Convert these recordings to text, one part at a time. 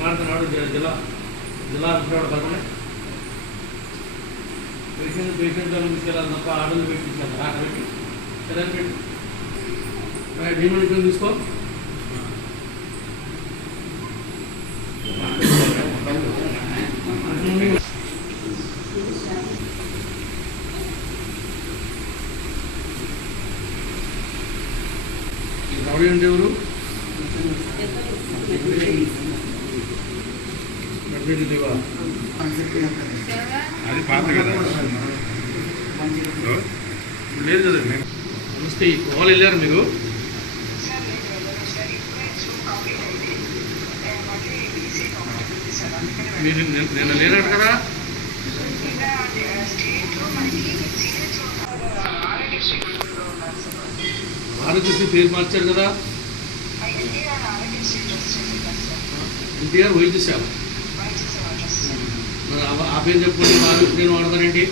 మాడుతున్నాడు జిల్లా జిల్లా అధికారుడు పదకొండే పేషెంట్ పేషెంట్లను తీసుకెళ్ళాలి తప్ప ఆడలు పెట్టించాలి రాక పెట్టి పెట్టి తీసుకో రౌడీ అంటే ఎవరు అది పాత కదా. లేదు కదండి నమస్తే ఈ కాల్ వెళ్ళారు మీరు? మీరు నిన్న- నిన్న లేనాడు కదా? ఆరోగ్యశ్రీ పేరు మార్చారు కదా. ఎన్టీఆర్ వైద్య సేవ. మరి ఆ- పేరు పేరు చెప్పుకొని నేను వాడతారేంటి?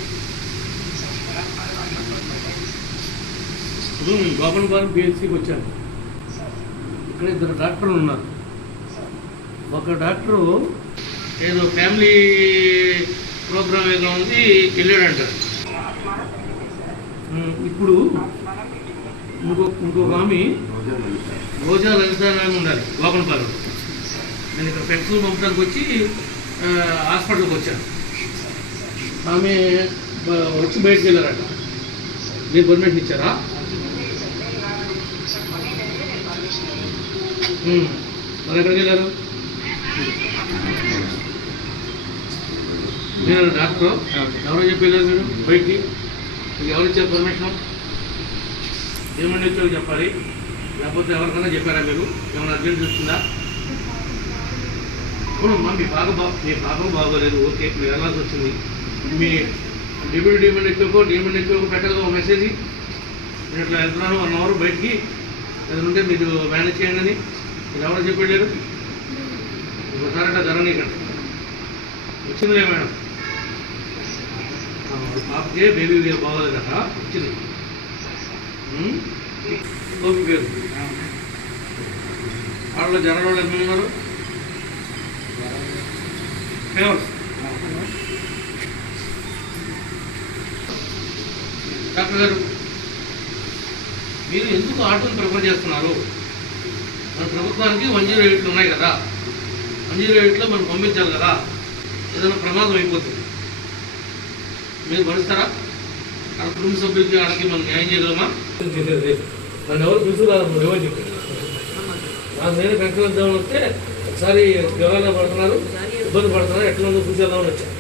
ఇప్పుడు నేను గోపన్ బాబు బిఎస్సికి వచ్చాను ఇక్కడ ఇద్దరు డాక్టర్లు ఉన్నారు. ఒక డాక్టరు ఏదో ఫ్యామిలీ ప్రోగ్రామ్ ఏదో ఉంది వెళ్ళాడంటారు ఇప్పుడు ఇంకో ఇంకొక ఆమె రోజా లలిత అని ఉండాలి గోపనపాలెం నేను ఇక్కడ పెట్రోల్ పంపడానికి వచ్చి హాస్పిటల్కి వచ్చాను. ఆమె వచ్చి బయటకు వెళ్ళారట. మీరు పర్మిషన్ ఇచ్చారా. మరి ఎక్కడికి వెళ్ళారు? మీరు డాక్టర్? ఎవరో చెప్పి వెళ్ళారు మీరు? బయటికి? ఎవరు ఇచ్చారు పర్మిషన్? ఏమని వచ్చారో చెప్పాలి? లేకపోతే ఎవరికైనా చెప్పారా మీరు? ఏమైనా అర్జెంట్ చూస్తుందా అవునమ్మా మీ బాగా బా మీ పాపం బాగోలేదు. ఓకే మీరు వెళ్ళాల్సి వచ్చింది. మీ డిప్యూటీ డిమాండ్ ఎక్కువ డిమాండ్ ఎక్కువ పెట్టగా ఒక మెసేజ్ నేను ఇట్లా వెళ్తున్నాను వన్ అవర్ బయటికి. ఉంటే మీరు మేనేజ్ చేయండి అని. మీరు ఎవరో చెప్పలేరు వెళ్ళారు? ఒకసారి అట్లా జరగనీకండి వచ్చిందిలే మేడం. పాపకే బేబీ బాగోలేదు కదా వచ్చింది. ఉమ్? పేరు వాళ్ళు జరగడం వాళ్ళు ఉన్నారు ఫేమస్ డాక్టర్ గారు మీరు ఎందుకు ఆటోని ప్రిఫర్ చేస్తున్నారు? మన ప్రభుత్వానికి వన్ జీరో ఎయిట్లు ఉన్నాయి కదా. వన్ జీరో ఎయిట్లో మనం పంపించాలి కదా. ఏదైనా ప్రమాదం అయిపోతుంది. మీరు భరిస్తారా? ఆ కుటుంబ సభ్యులకి ఆడకి మనం న్యాయం చేయగలమా నన్ను ఎవరు పిలుచుకున్నారు నువ్వు ఎవరు చెప్పారు నాకు నేను వస్తే ఒకసారి జ్వరాలు పడుతున్నారు ఇబ్బంది పడుతున్నారు ఎట్లా ఉందో చూసేద్దామని వచ్చాను.